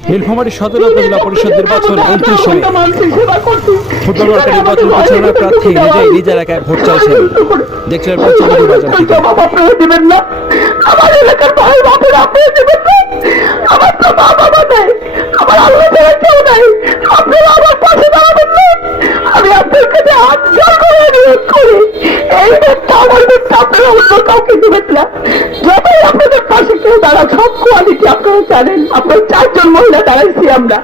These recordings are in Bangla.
নীলফামারী সদর উপজেলা পরিষদ নির্বাচন উনত্রিশ সালে ফুটবল নির্বাচন পরিচালনা প্রার্থী নিজেই নিজ এলাকায় ভোট চাইছেন দেখছিলেন পঞ্চমী বাজার আমার এলাকার কাছে হাত করে অনুরোধ করি এই ভোটটা আমার ভোটটা আপনারা যতই আপনাদের পাশে কেউ দাঁড়া সব কোয়ালিটি জানেন আপনার চারজন মহিলা দাঁড়াইছি আমরা।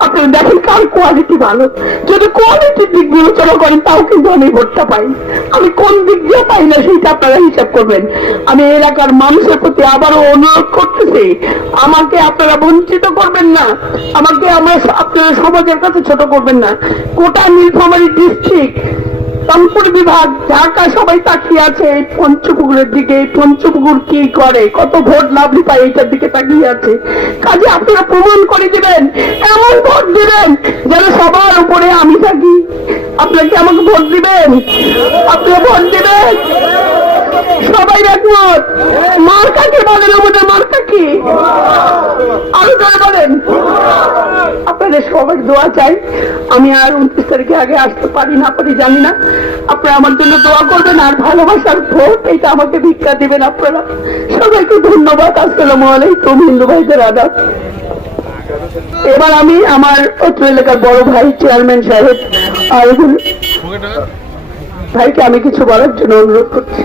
আপনারা দেখেন কার কোয়ালিটি ভালো। যদি কোয়ালিটির দিক বিবেচনা করেন, তাও কিন্তু আমি ভোটটা পাই। আমি কোন দিক দিয়ে পাই না, সেইটা আপনারা হিসাব করবেন। আমি এলাকার মানুষের প্রতি আবারও অনুরোধ করতেছি, আমাকে আপনারা বঞ্চিত করবেন না। আমাকে আমার আপনারা সমাজের কাছে ছোট করবেন না। গোটা নীলফামারী ডিস্ট্রিক্ট রংপুর বিভাগ, ঢাকা সবাই তাকিয়ে আছে এই পঞ্চপুকুরের দিকে। এই পঞ্চপুকুর কি করে? কত ভোট লাভলি পায় এইটার দিকে তাকিয়ে আছে। কাজে আপনারা প্রমাণ করে দিবেন, এমন ভোট দিবেন যেন সবার উপরে আমি থাকি। আপনারা কি আমাকে ভোট দিবেন? আপনারা ভোট দিবেন? সবাই একমত। মার কাকে বলেন আমাদের মার কাকে আরও জোরে বলেন আপনাদের সবাই দোয়া চাই, আমি আর উনত্রিশ তারিখে আগে আসতে পারি না পারি, জানি না। আপনারা আমার জন্য দোয়া করবেন আর ভালোবাসার ভোট এটা আমাকে ভিক্ষা দিবেন আপনারা। সবাইকে ধন্যবাদ, আসসালামু আলাইকুম, হিন্দু ভাইদের আদাব। এবার আমি আমার অত্র এলাকার বড় ভাই, চেয়ারম্যান সাহেব আর ভাইকে আমি কিছু বলার জন্য অনুরোধ করছি।